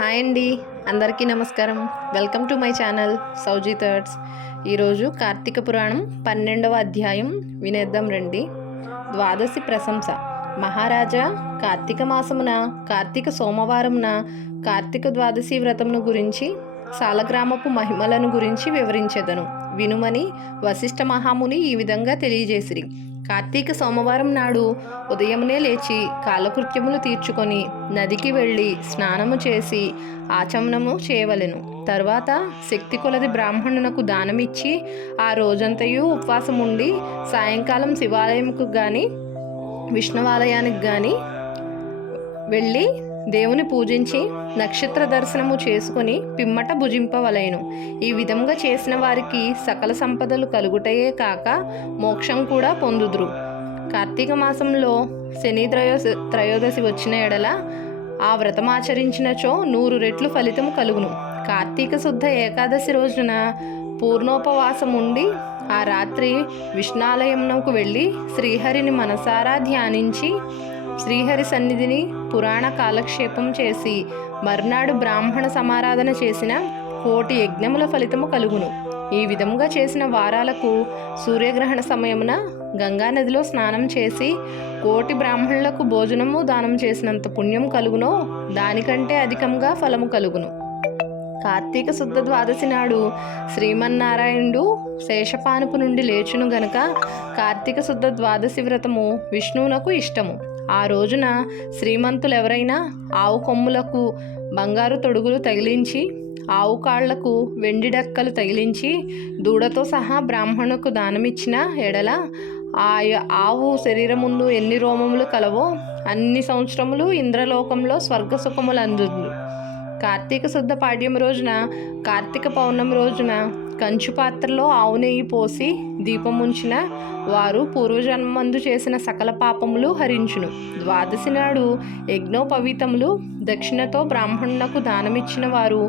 Hi అండి, అందరికీ నమస్కారం. Welcome to my channel Sowji Thoughts. ఈరోజు కార్తీక పురాణం 12వ అధ్యాయం వినేద్దాం రండి. ద్వాదశి ప్రశంస. మహారాజా, కార్తీక మాసమున కార్తీక సోమవారమున కార్తీక ద్వాదశి వ్రతమును గురించి సాలగ్రామపు మహిమలను గురించి వివరించెదను వినుమని వశిష్ఠ మహాముని ఈ విధంగా తెలియజేసిరి. కార్తీక సోమవారం నాడు ఉదయమునే లేచి కాలకృత్యములు తీర్చుకొని నదికి వెళ్ళి స్నానము చేసి ఆచమనము చేయవలెను. తర్వాత శక్తి కొలది బ్రాహ్మణునకు దానమిచ్చి ఆ రోజంతయు ఉపవాసం ఉండి సాయంకాలం శివాలయంకు కానీ విష్ణువాలయానికి కానీ వెళ్ళి దేవుని పూజించి నక్షత్ర దర్శనము చేసుకుని పిమ్మట భుజింపవలెను. ఈ విధంగా చేసిన వారికి సకల సంపదలు కలుగుటయే కాక మోక్షం కూడా పొందుదురు. కార్తీక మాసంలో శని త్రయోదశి వచ్చిన ఎడల ఆ వ్రతమాచరించినచో 100 రెట్లు ఫలితము కలుగును. కార్తీక శుద్ధ ఏకాదశి రోజున పూర్ణోపవాసం ఉండి ఆ రాత్రి విష్ణాలయంకు వెళ్ళి శ్రీహరిని మనసారా ధ్యానించి శ్రీహరి సన్నిధిని పురాణ కాలక్షేపం చేసి మర్నాడు బ్రాహ్మణ సమారాధన చేసిన 1,000,000 యజ్ఞముల ఫలితము కలుగును. ఈ విధముగా చేసిన వారాలకు సూర్యగ్రహణ సమయమున గంగానదిలో స్నానం చేసి 1,000,000 బ్రాహ్మణులకు భోజనము దానం చేసినంత పుణ్యం కలుగునో దానికంటే అధికంగా ఫలము కలుగును. కార్తీక శుద్ధ ద్వాదశి నాడు శ్రీమన్నారాయణుడు శేషపానుపు నుండి లేచును గనక కార్తీక శుద్ధ ద్వాదశి వ్రతము విష్ణువునకు ఇష్టము. ఆ రోజున శ్రీమంతులెవరైనా ఆవు కొమ్ములకు బంగారు తొడుగులు తగిలించి ఆవు కాళ్లకు వెండి డక్కలు తగిలించి దూడతో సహా బ్రాహ్మణుకు దానమిచ్చిన ఎడల ఆ ఆవు శరీరముందు ఎన్ని రోమములు కలవో అన్ని సంవత్సరములు ఇంద్రలోకంలో స్వర్గ సుఖములు అందుతుంది. కార్తీక శుద్ధ పాడ్యం రోజున కార్తీక పౌర్ణమి రోజున కంచు పాత్రలో ఆవు నెయ్యి పోసి దీపముంచిన వారు పూర్వజన్మందు చేసిన సకల పాపములు హరించును. ద్వాదశి నాడు యజ్ఞోపవీతములు దక్షిణతో బ్రాహ్మణునకు దానమిచ్చిన వారు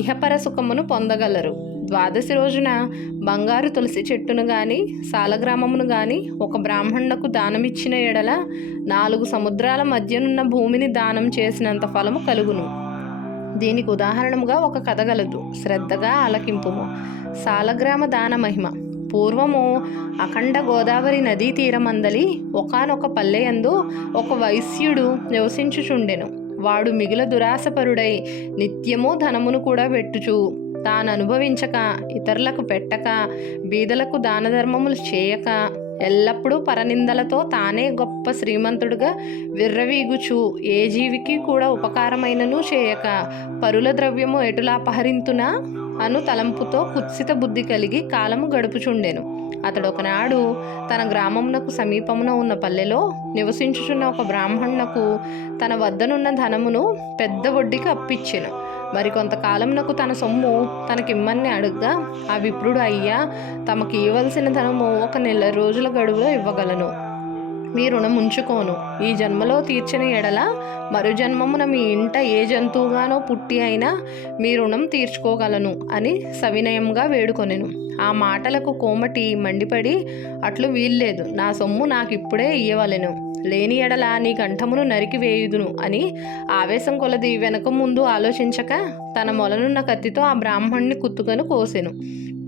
ఇహపర సుఖమును పొందగలరు. ద్వాదశి రోజున బంగారు తులసి చెట్టును గాని సాలగ్రామమును గాని ఒక బ్రాహ్మణునకు దానమిచ్చిన ఎడల 4 సముద్రాల మధ్యనున్న భూమిని దానం చేసినంత ఫలము కలుగును. దీనికి ఉదాహరణముగా ఒక కథ గలదు, శ్రద్ధగా ఆలకింపుము. సాలగ్రామ దాన మహిమ. పూర్వము అఖండ గోదావరి నదీ తీరమందలి ఒకానొక పల్లెయందు ఒక వైశ్యుడు నివసించుచుండెను. వాడు మిగుల దురాశపరుడై నిత్యము ధనమును కూడా పెట్టుచు తాను అనుభవించక ఇతరులకు పెట్టక బీదలకు దాన ధర్మములు చేయక ఎల్లప్పుడూ పరనిందలతో తానే గొప్ప శ్రీమంతుడుగా విర్రవీగుచు ఏ జీవికి కూడా ఉపకారమైనను చేయక పరుల ద్రవ్యము ఎటులా అపహరింతునా అను తలంపుతో కుత్సిత బుద్ధి కలిగి కాలము గడుపుచుండెను. అతడు ఒకనాడు తన గ్రామమునకు సమీపమున ఉన్న పల్లెలో నివసించుచున్న ఒక బ్రాహ్మణునకు తన వద్దనున్న ధనమును పెద్ద వడ్డీకి అప్పిచ్చెను. మరికొంతకాలంనకు తన సొమ్ము తనకిమ్మని అడుగ్గా ఆ విప్రుడు, అయ్యా, తమకు ఇవ్వవలసిన ధనము 1 నెల రోజుల గడువులో ఇవ్వగలను. మీ రుణం ఉంచుకోను. ఈ జన్మలో తీర్చని ఎడల మరు జన్మమున మీ ఇంట ఏ జంతువుగానో పుట్టి అయినా మీ రుణం తీర్చుకోగలను అని సవినయంగా వేడుకొనెను. ఆ మాటలకు కోమటి మండిపడి, అట్లు వీల్లేదు, నా సొమ్ము నాకిప్పుడే ఇయ్యవలెను, లేని ఎడల నీ కంఠమును నరికి వేయుదును అని ఆవేశం కొలది వెనక ముందు ఆలోచించక తన మొలనున్న కత్తితో ఆ బ్రాహ్మణుని కుత్తుకొని కోసెను.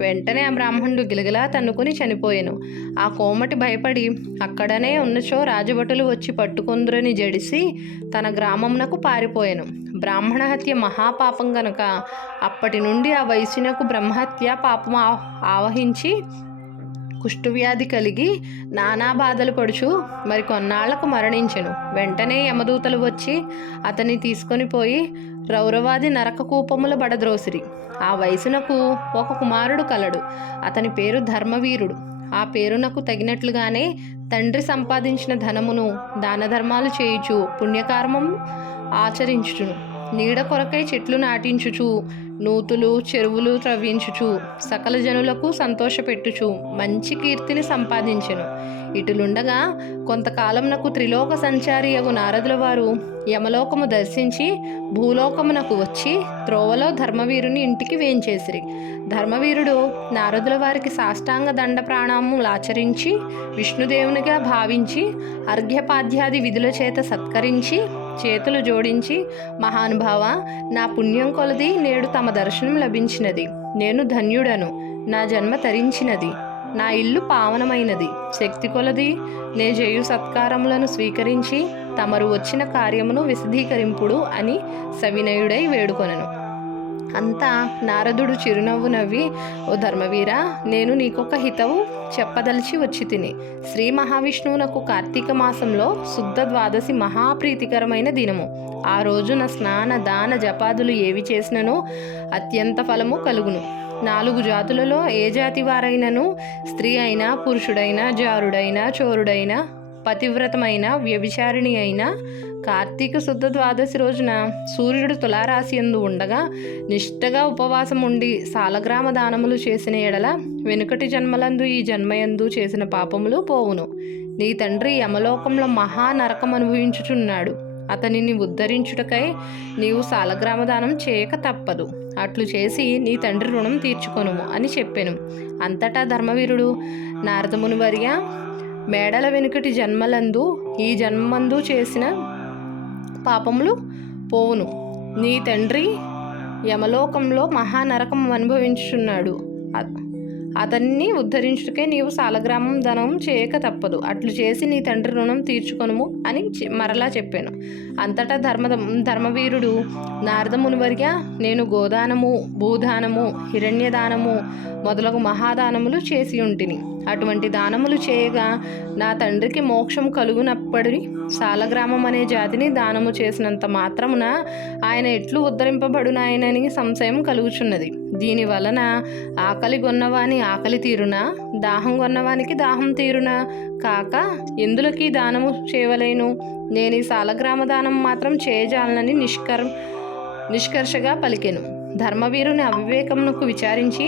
వెంటనే ఆ బ్రాహ్మణుడు గిలగిలా తన్నుకొని చనిపోయాను. ఆ కోమటి భయపడి అక్కడనే ఉన్నచో రాజభటులు వచ్చి పట్టుకొందురని జడిసి తన గ్రామమునకు పారిపోయాను. బ్రాహ్మణ హత్య మహాపాపం గనుక అప్పటి నుండి ఆ వైశ్యునకు బ్రహ్మహత్య పాపం ఆవహించి కుష్ఠవ్యాధి కలిగి నానా బాధలు పడుచు కొన్నాళ్లకు మరణించెను. వెంటనే యమదూతలు వచ్చి అతన్ని తీసుకొని పోయి రౌరవాది నరక కూపముల బడద్రోసిరి. ఆ వయసునకు ఒక కుమారుడు కలడు. అతని పేరు ధర్మవీరుడు. ఆ పేరునకు తగినట్లుగానే తండ్రి సంపాదించిన ధనమును దాన ధర్మాలు చేయుచు పుణ్యకర్మం ఆచరించుచును. నీడ కొరకై చెట్లు నాటించుచు నూతులు చెరువులు త్రవ్వించుచు సకల జనులకు సంతోషపెట్టుచు మంచి కీర్తిని సంపాదించెను. ఇటులుండగా కొంతకాలంనకు త్రిలోక సంచారియగు నారదుల వారు యమలోకము దర్శించి భూలోకమునకు వచ్చి త్రోవలో ధర్మవీరుని ఇంటికి వేంచేసిరి. ధర్మవీరుడు నారదుల వారికి సాష్టాంగ దండ ప్రాణాములాచరించి విష్ణుదేవునిగా భావించి అర్ఘ్యపాద్యాది విధుల చేత సత్కరించి చేతులు జోడించి, మహానుభావ, నా పుణ్యం కొలది నేడు తమ దర్శనం లభించినది. నేను ధన్యుడను. నా జన్మ తరించినది. నా ఇల్లు పావనమైనది. శక్తి కొలది నే చేయు సత్కారములను స్వీకరించి తమరు వచ్చిన కార్యమును విశదీకరింపుడు అని సవినయుడై వేడుకొనెను. అంతా నారదుడు చిరునవ్వు నవ్వి, ఓ ధర్మవీర, నేను నీకొక హితవు చెప్పదలిచి వచ్చి తిని. శ్రీ మహావిష్ణువునకు కార్తీక మాసంలో శుద్ధ ద్వాదశి మహాప్రీతికరమైన దినము. ఆ రోజున స్నాన దాన జపాదులు ఏవి చేసిననో అత్యంత ఫలము కలుగును. 4 జాతులలో ఏ జాతి వారైనను, స్త్రీ అయినా, పురుషుడైనా, జారుడైనా, చోరుడైనా, పతివ్రతమైన, వ్యభిచారిణి అయినా, కార్తీక శుద్ధ ద్వాదశి రోజున సూర్యుడు తులారాశి యందు ఉండగా నిష్ఠగా ఉపవాసం ఉండి సాలగ్రామ దానములు చేసిన ఎడల వెనుకటి జన్మలందు ఈ జన్మయందు చేసిన పాపములు పోవును. నీ తండ్రి యమలోకంలో మహా నరకం అనుభవించుచున్నాడు. అతనిని ఉద్ధరించుటకై నీవు సాలగ్రామ దానం చేయక తప్పదు. అట్లు చేసి నీ తండ్రి రుణం తీర్చుకొనుము అని చెప్పెను. అంతటా ధర్మవీరుడు, నారదముని వర్య, మేడల వెనుకటి జన్మలందు ఈ జన్మందు చేసిన పాపములు పోవును. నీ తండ్రి యమలోకంలో మహానరకం అనుభవించుచున్నాడు. అతన్ని ఉద్ధరించుటకే నీవు సాలగ్రామం దానం చేయక తప్పదు. అట్లు చేసి నీ తండ్రి రుణం తీర్చుకొనుము అని మరలా చెప్పాను. అంతటా ధర్మవీరుడు, నారదమునివర్య, నేను గోదానము, భూదానము, హిరణ్యదానము మొదలగు మహాదానములు చేసి ఉంటిని. అటువంటి దానములు చేయగా నా తండ్రికి మోక్షం కలుగునప్పటి సాలగ్రామం అనే జాతిని దానము చేసినంత మాత్రమున ఆయన ఎట్లు ఉద్ధరింపబడునాయనని సంశయం కలుగుచున్నది. దీని వలన ఆకలి గొన్నవాని ఆకలి తీరునా, దాహం గొన్నవానికి దాహం తీరునా కాక ఎందులకి దానము చేయవలేను? నేను ఈ సాలగ్రామ దానం మాత్రం చేయజాలనని నిష్కర్షగా పలికెను. ధర్మవీరుని అవివేకమునకు విచారించి,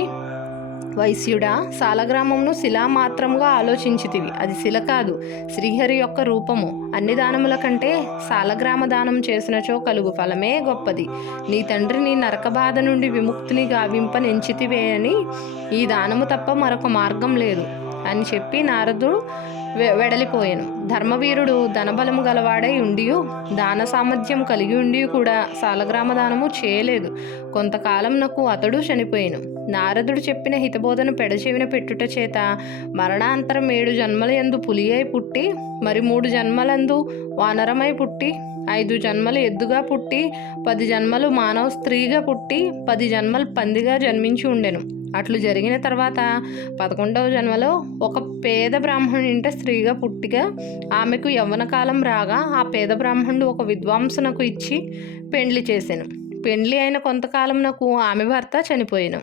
వైశ్యుడా, సాలగ్రామమును శిలా మాత్రముగా ఆలోచించితివి. అది శిల కాదు, శ్రీహరి యొక్క రూపము. అన్ని దానముల కంటే సాలగ్రామ దానం చేసినచో కలుగు ఫలమే గొప్పది. నీ తండ్రిని నరక బాధ నుండి విముక్తిని గావింపనెంచితివే అని ఈ దానము తప్ప మరొక మార్గం లేదు అని చెప్పి నారదుడు వెడలిపోయాను. ధర్మవీరుడు ధనబలము గలవాడై ఉండియు, దాన సామర్థ్యం కలిగి ఉండి కూడా సాలగ్రామ దానము చేయలేదు. కొంతకాలంనకు అతడు చనిపోయాను. నారదుడు చెప్పిన హితబోధను పెడచెవిన పెట్టుట చేత మరణాంతరం 7 జన్మల యందు పులి అయి పుట్టి, మరి 3 జన్మలందు వానరమై పుట్టి, 5 జన్మలు ఎద్దుగా పుట్టి, 10 జన్మలు మానవ స్త్రీగా పుట్టి, 10 జన్మలు పందిగా జన్మించి ఉండెను. అట్లు జరిగిన తర్వాత 11వ జన్మలో ఒక పేద బ్రాహ్మణుని ఇంట స్త్రీగా పుట్టిగా ఆమెకు యవ్వన కాలం రాగా ఆ పేద బ్రాహ్మణుడు ఒక విద్వాంసునకు ఇచ్చి పెండ్లి చేసెను. పెండ్లి అయిన కొంతకాలంనకు ఆమె భర్త చనిపోయెను.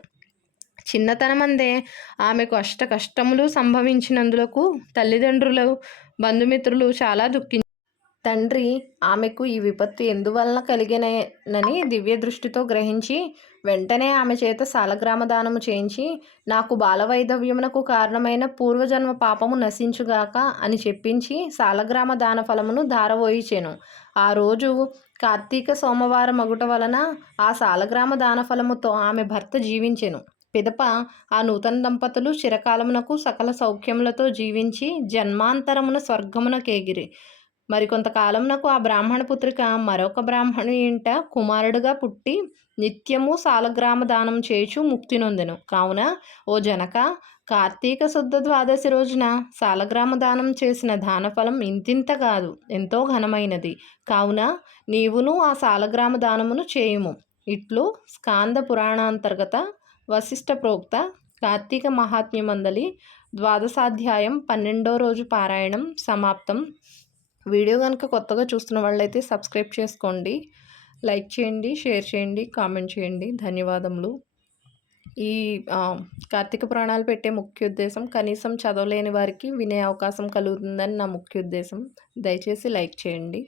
చిన్నతనమందే ఆమెకు అష్ట కష్టములు సంభవించినందులకు తల్లిదండ్రులు, బంధుమిత్రులు చాలా దుఃఖించారు. తండ్రి ఆమెకు ఈ విపత్తు ఎందువలన కలిగినని దివ్య దృష్టితో గ్రహించి వెంటనే ఆమె చేత సాలగ్రామ దానము చేయించి, నాకు బాలవైధవ్యమునకు కారణమైన పూర్వజన్మ పాపము నశించుగాక అని చెప్పించి సాలగ్రామ దాన ఫలమును ధారవోయిచెను. ఆ రోజు కార్తీక సోమవారం మగుట వలన ఆ సాలగ్రామ దాన ఫలముతో ఆమె భర్త జీవించెను. పిదప ఆ నూతన దంపతులు చిరకాలమునకు సకల సౌఖ్యములతో జీవించి జన్మాంతరమున స్వర్గమునకేగిరి. మరికొంతకాలంనకు ఆ బ్రాహ్మణ పుత్రిక మరొక బ్రాహ్మణుని ఇంట కుమారుడుగా పుట్టి నిత్యము సాలగ్రామ దానం చేయుచు ముక్తి నొందెను. కావున ఓ జనక, కార్తీక శుద్ధ ద్వాదశి రోజున సాలగ్రామ దానం చేసిన దానఫలం ఇంతింత కాదు, ఎంతో ఘనమైనది. కావున నీవును ఆ సాలగ్రామ దానమును చేయుము. ఇట్లు స్కాంద పురాణాంతర్గత వశిష్ఠ ప్రోక్త కార్తీక మహాత్మ్యమందలి ద్వాదశాధ్యాయం 12వ రోజు పారాయణం సమాప్తం. వీడియో కనుక కొత్తగా చూస్తున్న వాళ్ళైతే సబ్స్క్రైబ్ చేసుకోండి, లైక్ చేయండి, షేర్ చేయండి, కామెంట్ చేయండి. ధన్యవాదములు. ఈ కార్తీక పురాణాలు పెట్టే ముఖ్య ఉద్దేశం కనీసం చదవలేని వారికి వినే అవకాశం కలుగుతుందని నా ముఖ్య ఉద్దేశం. దయచేసి లైక్ చేయండి.